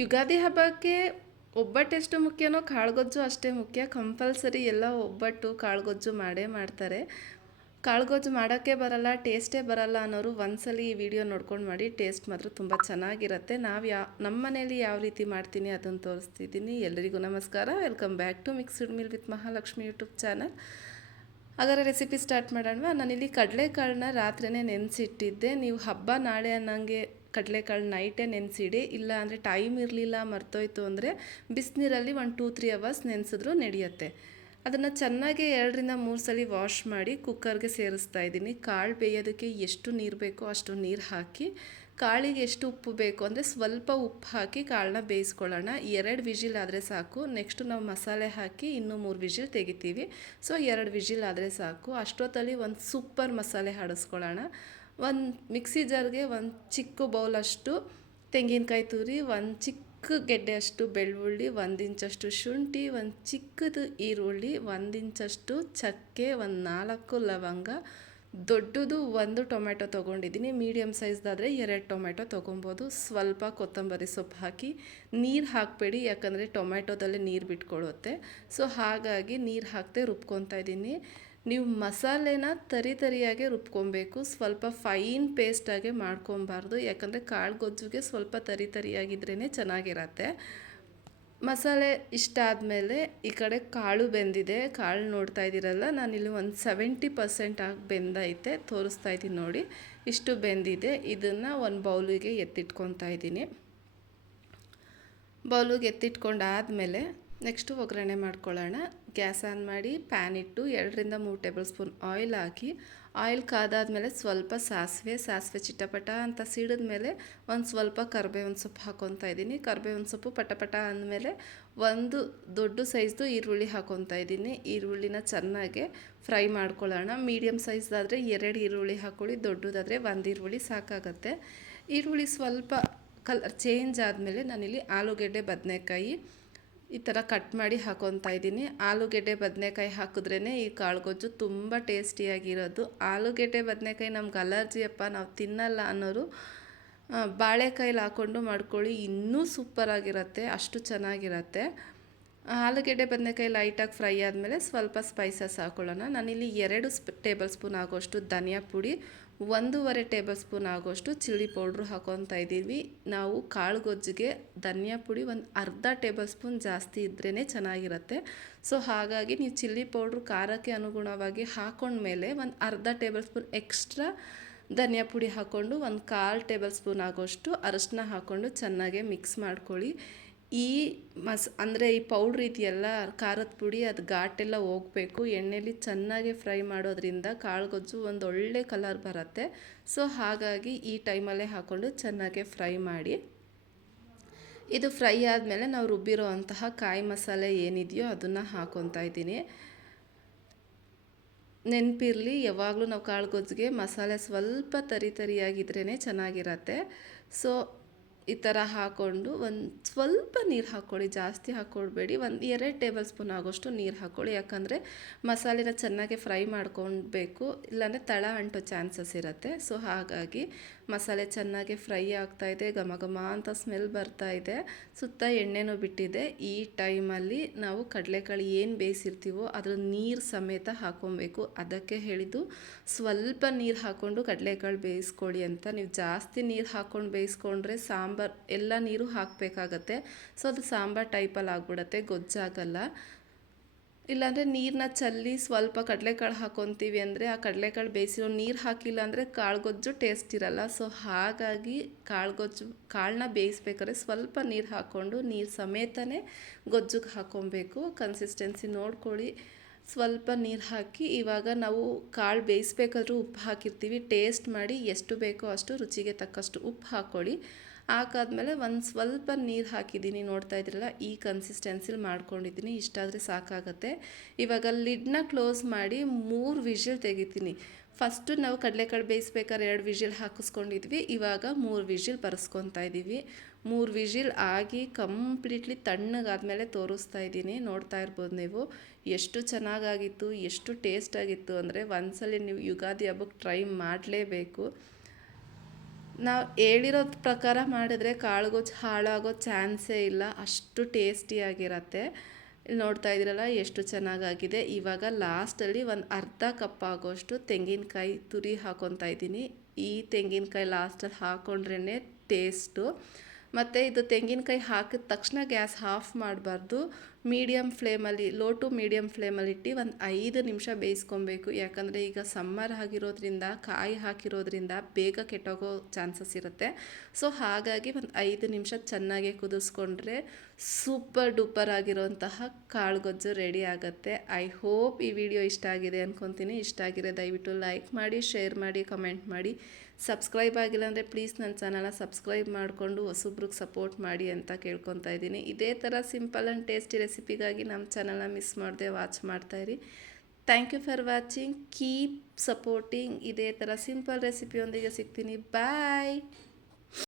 ಯುಗಾದಿ ಹಬ್ಬಕ್ಕೆ ಒಬ್ಬಟ್ಟು ಎಷ್ಟು ಮುಖ್ಯನೋ ಕಾಳುಗೊಜ್ಜು ಅಷ್ಟೇ ಮುಖ್ಯ. ಕಂಪಲ್ಸರಿ ಎಲ್ಲ ಒಬ್ಬಟ್ಟು ಕಾಳುಗೊಜ್ಜು ಮಾಡೇ ಮಾಡ್ತಾರೆ. ಕಾಳುಗೊಜ್ಜು ಮಾಡೋಕ್ಕೆ ಬರಲ್ಲ, ಟೇಸ್ಟೇ ಬರಲ್ಲ ಅನ್ನೋರು ಒಂದ್ಸಲಿ ಈ ವಿಡಿಯೋ ನೋಡ್ಕೊಂಡು ಮಾಡಿ. ಟೇಸ್ಟ್ ಮಾತ್ರ ತುಂಬ ಚೆನ್ನಾಗಿರುತ್ತೆ. ನಮ್ಮ ಮನೇಲಿ ಯಾವ ರೀತಿ ಮಾಡ್ತೀನಿ ಅದನ್ನು ತೋರಿಸ್ತಿದ್ದೀನಿ. ಎಲ್ಲರಿಗೂ ನಮಸ್ಕಾರ, welcome back to mixed meal with Mahalakshmi YouTube channel. ಹಾಗಾದ್ರೆ ರೆಸಿಪಿ ಸ್ಟಾರ್ಟ್ ಮಾಡೋಣ. ನಾನಿಲ್ಲಿ ಕಡಲೆಕಾಳನ್ನ ರಾತ್ರಿನೇ ನೆನೆಸಿಟ್ಟಿದ್ದೆ. ನೀವು ಹಬ್ಬ ನಾಳೆ ಅನ್ನೋಂಗೆ ಕಡಲೆಕಾಳು ನೈಟೇ ನೆನೆಸಿಡಿ. ಇಲ್ಲ ಅಂದರೆ ಟೈಮ್ ಇರಲಿಲ್ಲ, ಮರ್ತೋಯ್ತು ಅಂದರೆ ಬಿಸಿನೀರಲ್ಲಿ 1-2-3 ಅವರ್ಸ್ ನೆನೆಸಿದ್ರು ನಡೆಯುತ್ತೆ. ಅದನ್ನು ಚೆನ್ನಾಗಿ 2-3 ಸಲ ವಾಶ್ ಮಾಡಿ ಕುಕ್ಕರ್ಗೆ ಸೇರಿಸ್ತಾ ಇದ್ದೀನಿ. ಕಾಳು ಬೇಯೋದಕ್ಕೆ ಎಷ್ಟು ನೀರು ಬೇಕೋ ಅಷ್ಟು ನೀರು ಹಾಕಿ, ಕಾಳಿಗೆ ಎಷ್ಟು ಉಪ್ಪು ಬೇಕು ಅಂದರೆ ಸ್ವಲ್ಪ ಉಪ್ಪು ಹಾಕಿ ಕಾಳನ್ನ ಬೇಯಿಸ್ಕೊಳ್ಳೋಣ. 2 ವಿಜಿಲ್ ಆದರೆ ಸಾಕು. ನೆಕ್ಸ್ಟು ನಾವು ಮಸಾಲೆ ಹಾಕಿ ಇನ್ನೂ 3 ವಿಜಿಲ್ ತೆಗಿತೀವಿ. ಸೊ 2 ವಿಜಿಲ್ ಆದರೆ ಸಾಕು. ಅಷ್ಟೊತ್ತಲ್ಲಿ ಒಂದು ಸೂಪರ್ ಮಸಾಲೆ ಆಡಿಸ್ಕೊಳ್ಳೋಣ. ಒಂದು ಮಿಕ್ಸಿ ಜಾರ್ಗೆ ಒಂದು ಚಿಕ್ಕ ಬೌಲಷ್ಟು ತೆಂಗಿನಕಾಯಿ ತುರಿ, ಒಂದು ಚಿಕ್ಕ ಗೆಡ್ಡೆ ಅಷ್ಟು ಬೆಳ್ಳುಳ್ಳಿ, 1 ಇಂಚಷ್ಟು ಶುಂಠಿ, ಒಂದು ಚಿಕ್ಕದು ಈರುಳ್ಳಿ, 1 ಇಂಚಷ್ಟು ಚಕ್ಕೆ, ಒಂದು 4 ಲವಂಗ, ದೊಡ್ಡದು 1 ಟೊಮೆಟೊ ತೊಗೊಂಡಿದ್ದೀನಿ. ಮೀಡಿಯಮ್ ಸೈಜ್ದಾದರೆ 2 ಟೊಮೆಟೊ ತೊಗೊಬೋದು. ಸ್ವಲ್ಪ ಕೊತ್ತಂಬರಿ ಸೊಪ್ಪು ಹಾಕಿ, ನೀರು ಹಾಕಬೇಡಿ, ಯಾಕಂದರೆ ಟೊಮೆಟೊದಲ್ಲೇ ನೀರು ಬಿಟ್ಕೊಳ್ಳುತ್ತೆ. ಸೊ ಹಾಗಾಗಿ ನೀರು ಹಾಕದೆ ರುಬ್ಕೊತಾ ಇದ್ದೀನಿ. ನೀವು ಮಸಾಲೆನ ತರಿಯಾಗೆ ರುಬ್ಕೊಬೇಕು, ಸ್ವಲ್ಪ ಫೈನ್ ಪೇಸ್ಟಾಗೆ ಮಾಡ್ಕೊಬಾರ್ದು. ಯಾಕಂದರೆ ಕಾಳು ಗೊಜ್ಜುಗೆ ಸ್ವಲ್ಪ ತರಿಯಾಗಿದ್ರೇ ಚೆನ್ನಾಗಿರತ್ತೆ. ಮಸಾಲೆ ಇಷ್ಟ ಆದಮೇಲೆ ಈ ಕಡೆ ಕಾಳು ಬೆಂದಿದೆ. ಕಾಳು ನೋಡ್ತಾ ಇದ್ದೀರಲ್ಲ, ನಾನಿಲ್ಲಿ ಒಂದು 70% ಆಗಿ ಬೆಂದೈತೆ, ತೋರಿಸ್ತಾ ಇದ್ದೀನಿ ನೋಡಿ. ಇಷ್ಟು ಬೆಂದಿದೆ. ಇದನ್ನು ಒಂದು ಬೌಲಿಗೆ ಎತ್ತಿಟ್ಕೊತಾ ಇದ್ದೀನಿ. ಬೌಲಿಗೆ ಎತ್ತಿಟ್ಕೊಂಡಾದಮೇಲೆ ನೆಕ್ಸ್ಟು ಒಗ್ಗರಣೆ ಮಾಡ್ಕೊಳ್ಳೋಣ. ಗ್ಯಾಸ್ ಆನ್ ಮಾಡಿ ಪ್ಯಾನ್ ಇಟ್ಟು 2-3 ಟೇಬಲ್ ಸ್ಪೂನ್ ಆಯಿಲ್ ಹಾಕಿ, ಆಯಿಲ್ ಕಾದಾದಮೇಲೆ ಸ್ವಲ್ಪ ಸಾಸಿವೆ ಚಿಟಪಟ ಅಂತ ಸಿಡಿದ್ಮೇಲೆ ಒಂದು ಸ್ವಲ್ಪ ಕರಿಬೇವಿನ ಸೊಪ್ಪು ಹಾಕ್ಕೊತಾ ಇದ್ದೀನಿ. ಕರಿಬೇವಿನ ಸೊಪ್ಪು ಪಟಪಟ ಅಂದಮೇಲೆ ಒಂದು ದೊಡ್ಡ ಸೈಜ್ದು ಈರುಳ್ಳಿ ಹಾಕ್ಕೊತಾ ಇದ್ದೀನಿ. ಈರುಳ್ಳಿನ ಚೆನ್ನಾಗಿ ಫ್ರೈ ಮಾಡ್ಕೊಳ್ಳೋಣ. ಮೀಡಿಯಮ್ ಸೈಜ್ದಾದರೆ 2 ಈರುಳ್ಳಿ ಹಾಕ್ಕೊಳ್ಳಿ, ದೊಡ್ಡದಾದರೆ 1 ಈರುಳ್ಳಿ ಸಾಕಾಗತ್ತೆ. ಈರುಳ್ಳಿ ಸ್ವಲ್ಪ ಕಲರ್ ಚೇಂಜ್ ಆದಮೇಲೆ ನಾನಿಲ್ಲಿ ಆಲೂಗೆಡ್ಡೆ ಬದನೆಕಾಯಿ ಈ ಥರ ಕಟ್ ಮಾಡಿ ಹಾಕ್ಕೊತಾ ಇದ್ದೀನಿ. ಆಲೂಗೆಡ್ಡೆ ಬದನೆಕಾಯಿ ಹಾಕಿದ್ರೇ ಈ ಕಾಳುಗೊಜ್ಜು ತುಂಬ ಟೇಸ್ಟಿಯಾಗಿರೋದು. ಆಲೂಗೆಡ್ಡೆ ಬದನೆಕಾಯಿ ನಮ್ಗೆ ಅಲರ್ಜಿ ಅಪ್ಪ, ನಾವು ತಿನ್ನಲ್ಲ ಅನ್ನೋರು ಬಾಳೆಕಾಯಲ್ಲಿ ಹಾಕ್ಕೊಂಡು ಮಾಡ್ಕೊಳ್ಳಿ, ಇನ್ನೂ ಸೂಪರಾಗಿರುತ್ತೆ, ಅಷ್ಟು ಚೆನ್ನಾಗಿರುತ್ತೆ. ಆಲೂಗೆಡ್ಡೆ ಬದನೆಕಾಯಿ ಲೈಟಾಗಿ ಫ್ರೈ ಆದಮೇಲೆ ಸ್ವಲ್ಪ ಸ್ಪೈಸಸ್ ಹಾಕ್ಕೊಳ್ಳೋಣ. ನಾನಿಲ್ಲಿ 2 ಟೇಬಲ್ ಸ್ಪೂನ್ ಆಗೋಷ್ಟು ಧನಿಯಾ ಪುಡಿ, 1.5 ಟೇಬಲ್ ಸ್ಪೂನ್ ಆಗೋಷ್ಟು ಚಿಲ್ಲಿ ಪೌಡ್ರು ಹಾಕ್ಕೊತಾ ಇದ್ದೀವಿ. ನಾವು ಕಾಳುಗೊಜ್ಜಿಗೆ ಧನಿಯಾ ಪುಡಿ ಒಂದು ಅರ್ಧ ಟೇಬಲ್ ಸ್ಪೂನ್ ಜಾಸ್ತಿ ಇದ್ರೇ ಚೆನ್ನಾಗಿರುತ್ತೆ. ಸೊ ಹಾಗಾಗಿ ನೀವು ಚಿಲ್ಲಿ ಪೌಡ್ರು ಖಾರಕ್ಕೆ ಅನುಗುಣವಾಗಿ ಹಾಕ್ಕೊಂಡ್ಮೇಲೆ ಒಂದು ಅರ್ಧ ಟೇಬಲ್ ಸ್ಪೂನ್ ಎಕ್ಸ್ಟ್ರಾ ಧನಿಯಾ ಪುಡಿ ಹಾಕ್ಕೊಂಡು 1/4 ಟೇಬಲ್ ಸ್ಪೂನ್ ಆಗೋಷ್ಟು ಅರಶಿನ ಹಾಕ್ಕೊಂಡು ಚೆನ್ನಾಗೆ ಮಿಕ್ಸ್ ಮಾಡ್ಕೊಳ್ಳಿ. ಈ ಅಂದರೆ ಈ ಪೌಡ್ರ್ ಇದೆಯಲ್ಲ ಖಾರದ ಪುಡಿ, ಅದು ಘಾಟೆಲ್ಲ ಹೋಗಬೇಕು. ಎಣ್ಣೆಲಿ ಚೆನ್ನಾಗಿ ಫ್ರೈ ಮಾಡೋದ್ರಿಂದ ಕಾಳುಗೊಜ್ಜು ಒಂದು ಒಳ್ಳೆ ಕಲರ್ ಬರುತ್ತೆ. ಸೊ ಹಾಗಾಗಿ ಈ ಟೈಮಲ್ಲೇ ಹಾಕ್ಕೊಂಡು ಚೆನ್ನಾಗೆ ಫ್ರೈ ಮಾಡಿ. ಇದು ಫ್ರೈ ಆದಮೇಲೆ ನಾವು ರುಬ್ಬಿರೋ ಅಂತಹ ಕಾಯಿ ಮಸಾಲೆ ಏನಿದೆಯೋ ಅದನ್ನು ಹಾಕ್ಕೊತಾ ಇದ್ದೀನಿ. ನೆನಪಿರಲಿ, ಯಾವಾಗಲೂ ನಾವು ಕಾಳುಗೊಜ್ಜಿಗೆ ಮಸಾಲೆ ಸ್ವಲ್ಪ ತರಿಯಾಗಿದ್ರೇ ಚೆನ್ನಾಗಿರತ್ತೆ. ಸೊ ಈ ಥರ ಹಾಕ್ಕೊಂಡು ಒಂದು ಸ್ವಲ್ಪ ನೀರು ಹಾಕ್ಕೊಳ್ಳಿ, ಜಾಸ್ತಿ ಹಾಕ್ಕೊಳ್ಬೇಡಿ. 2 ಟೇಬಲ್ ಸ್ಪೂನ್ ಆಗೋಷ್ಟು ನೀರು ಹಾಕ್ಕೊಳ್ಳಿ, ಯಾಕಂದರೆ ಮಸಾಲೆನ ಚೆನ್ನಾಗಿ ಫ್ರೈ ಮಾಡ್ಕೊಳ್ಬೇಕು, ಇಲ್ಲಾಂದರೆ ತಳ ಅಂಟೋ ಚಾನ್ಸಸ್ ಇರುತ್ತೆ. ಸೊ ಹಾಗಾಗಿ ಮಸಾಲೆ ಚೆನ್ನಾಗಿ ಫ್ರೈ ಆಗ್ತಾಯಿದೆ, ಘಮ ಘಮ ಅಂತ ಸ್ಮೆಲ್ ಬರ್ತಾಯಿದೆ, ಸುತ್ತ ಎಣ್ಣೆನೂ ಬಿಟ್ಟಿದೆ. ಈ ಟೈಮಲ್ಲಿ ನಾವು ಕಡಲೆಕಾಳು ಏನು ಬೇಯಿಸಿರ್ತೀವೋ ಅದ್ರ ನೀರು ಸಮೇತ ಹಾಕ್ಕೊಬೇಕು. ಅದಕ್ಕೆ ಹೇಳಿದ್ದು ಸ್ವಲ್ಪ ನೀರು ಹಾಕ್ಕೊಂಡು ಕಡಲೆಕಾಳು ಬೇಯಿಸ್ಕೊಳ್ಳಿ ಅಂತ. ನೀವು ಜಾಸ್ತಿ ನೀರು ಹಾಕ್ಕೊಂಡು ಬೇಯಿಸ್ಕೊಂಡ್ರೆ ಸಾಂಬಾರು ಎಲ್ಲ ನೀರು ಹಾಕಬೇಕಾಗತ್ತೆ. ಸೊ ಅದು ಸಾಂಬಾರು ಟೈಪಲ್ಲಿ ಆಗ್ಬಿಡುತ್ತೆ, ಗೊಜ್ಜಾಗಲ್ಲ. ಇಲ್ಲಾಂದರೆ ನೀರನ್ನ ಚೆಲ್ಲಿ ಸ್ವಲ್ಪ ಕಡಲೆಕಾಳು ಹಾಕ್ಕೊತೀವಿ ಅಂದರೆ ಆ ಕಡಲೆಕಾಳು ಬೇಯಿಸಿರೋ ನೀರು ಹಾಕಿಲ್ಲ ಅಂದರೆ ಕಾಳುಗೊಜ್ಜು ಟೇಸ್ಟ್ ಇರಲ್ಲ. ಸೊ ಹಾಗಾಗಿ ಕಾಳನ್ನ ಬೇಯಿಸ್ಬೇಕಾದ್ರೆ ಸ್ವಲ್ಪ ನೀರು ಹಾಕ್ಕೊಂಡು ನೀರು ಸಮೇತನೇ ಗೊಜ್ಜಿಗೆ ಹಾಕ್ಕೊಬೇಕು. ಕನ್ಸಿಸ್ಟೆನ್ಸಿ ನೋಡ್ಕೊಳ್ಳಿ. ಸ್ವಲ್ಪ ನೀರು ಹಾಕಿ ಇವಾಗ ನಾವು ಕಾಳು ಬೇಯಿಸ್ಬೇಕಾದ್ರೂ ಉಪ್ಪು ಹಾಕಿರ್ತೀವಿ. ಟೇಸ್ಟ್ ಮಾಡಿ ಎಷ್ಟು ಬೇಕೋ ಅಷ್ಟು ರುಚಿಗೆ ತಕ್ಕಷ್ಟು ಉಪ್ಪು ಹಾಕ್ಕೊಳ್ಳಿ. ಹಾಕಾದ್ಮೇಲೆ ಒಂದು ಸ್ವಲ್ಪ ನೀರು ಹಾಕಿದ್ದೀನಿ, ನೋಡ್ತಾ ಇದ್ರಲ್ಲ ಈ ಕನ್ಸಿಸ್ಟೆನ್ಸಿಲಿ ಮಾಡ್ಕೊಂಡಿದ್ದೀನಿ. ಇಷ್ಟಾದರೆ ಸಾಕಾಗತ್ತೆ. ಇವಾಗ ಲಿಡ್ನ ಕ್ಲೋಸ್ ಮಾಡಿ 3 ವಿಷಲ್ ತೆಗಿತೀನಿ. ಫಸ್ಟು ನಾವು ಕಡಲೆಕಾಳು ಬೇಯಿಸ್ಬೇಕಾದ್ರೆ 2 ವಿಷಲ್ ಹಾಕಿಸ್ಕೊಂಡಿದ್ವಿ, ಇವಾಗ 3 ವಿಷಲ್ ಬರೆಸ್ಕೊತಾ ಇದ್ದೀವಿ. 3 ವಿಷಲ್ ಆಗಿ ಕಂಪ್ಲೀಟ್ಲಿ ತಣ್ಣಗಾದ್ಮೇಲೆ ತೋರಿಸ್ತಾ ಇದ್ದೀನಿ. ನೋಡ್ತಾ ಇರ್ಬೋದು ನೀವು ಎಷ್ಟು ಚೆನ್ನಾಗಾಗಿತ್ತು, ಎಷ್ಟು ಟೇಸ್ಟಾಗಿತ್ತು ಅಂದರೆ ಒಂದ್ಸಲ ನೀವು ಯುಗಾದಿ ಹಬ್ಬಕ್ಕೆ ಟ್ರೈ ಮಾಡಲೇಬೇಕು. ನಾವು ಹೇಳಿರೋದ್ ಪ್ರಕಾರ ಮಾಡಿದ್ರೆ ಕಾಳುಗೊಜ್ಜು ಹಾಳಾಗೋ ಚಾನ್ಸೇ ಇಲ್ಲ, ಅಷ್ಟು ಟೇಸ್ಟಿಯಾಗಿರತ್ತೆ. ಇಲ್ಲಿ ನೋಡ್ತಾ ಇದ್ದೀರಲ್ಲ ಎಷ್ಟು ಚೆನ್ನಾಗಾಗಿದೆ. ಇವಾಗ ಲಾಸ್ಟಲ್ಲಿ ಒಂದು ಅರ್ಧ ಕಪ್ ಆಗೋಷ್ಟು ತೆಂಗಿನಕಾಯಿ ತುರಿ ಹಾಕೊತಾ ಇದ್ದೀನಿ. ಈ ತೆಂಗಿನಕಾಯಿ ಲಾಸ್ಟಲ್ಲಿ ಹಾಕ್ಕೊಂಡ್ರೇ ಟೇಸ್ಟು. ಮತ್ತು ಇದು ತೆಂಗಿನಕಾಯಿ ಹಾಕಿದ ತಕ್ಷಣ ಗ್ಯಾಸ್ ಆಫ್ ಮಾಡಬಾರ್ದು. ಮೀಡಿಯಮ್ ಫ್ಲೇಮಲ್ಲಿ, ಲೋ ಟು ಮೀಡಿಯಮ್ ಫ್ಲೇಮಲ್ಲಿ ಇಟ್ಟು ಒಂದು 5 ನಿಮಿಷ ಬೇಯಿಸ್ಕೊಬೇಕು. ಯಾಕಂದರೆ ಈಗ ಸಮ್ಮರ್ ಆಗಿರೋದ್ರಿಂದ, ಕಾಯಿ ಹಾಕಿರೋದ್ರಿಂದ ಬೇಗ ಕೆಟ್ಟೋಗೋ ಚಾನ್ಸಸ್ ಇರುತ್ತೆ. ಸೊ ಹಾಗಾಗಿ ಒಂದು 5 ನಿಮಿಷ ಚೆನ್ನಾಗಿ ಕುದಿಸ್ಕೊಂಡ್ರೆ ಸೂಪರ್ ಡೂಪರ್ ಆಗಿರೋಂತಹ ಕಾಳುಗೊಜ್ಜು ರೆಡಿ ಆಗುತ್ತೆ. ಐ ಹೋಪ್ ಈ ವಿಡಿಯೋ ಇಷ್ಟ ಆಗಿದೆ ಅಂದ್ಕೊತೀನಿ. ಇಷ್ಟ ಆಗಿದೆ ದಯವಿಟ್ಟು ಲೈಕ್ ಮಾಡಿ, ಶೇರ್ ಮಾಡಿ, ಕಮೆಂಟ್ ಮಾಡಿ. ಸಬ್ಸ್ಕ್ರೈಬ್ ಆಗಿಲ್ಲ ಅಂದರೆ ಪ್ಲೀಸ್ ನನ್ನ ಚಾನಲ್ನ ಸಬ್ಸ್ಕ್ರೈಬ್ ಮಾಡಿಕೊಂಡು ಹೊಸಬ್ರಿಗೆ ಸಪೋರ್ಟ್ ಮಾಡಿ ಅಂತ ಕೇಳ್ಕೊತಾ ಇದ್ದೀನಿ. ಇದೇ ಥರ ಸಿಂಪಲ್ ಆ್ಯಂಡ್ ಟೇಸ್ಟಿ ರೆಸಿಪಿಗಾಗಿ ನಮ್ಮ ಚಾನಲ್ನ ಮಿಸ್ ಮಾಡದೆ ವಾಚ್ ಮಾಡ್ತಾಯಿರಿ. Thank you for watching. Keep supporting. ಇದೇ ಥರ ಸಿಂಪಲ್ ರೆಸಿಪಿಯೊಂದಿಗೆ ಸಿಗ್ತೀನಿ. ಬಾಯ್.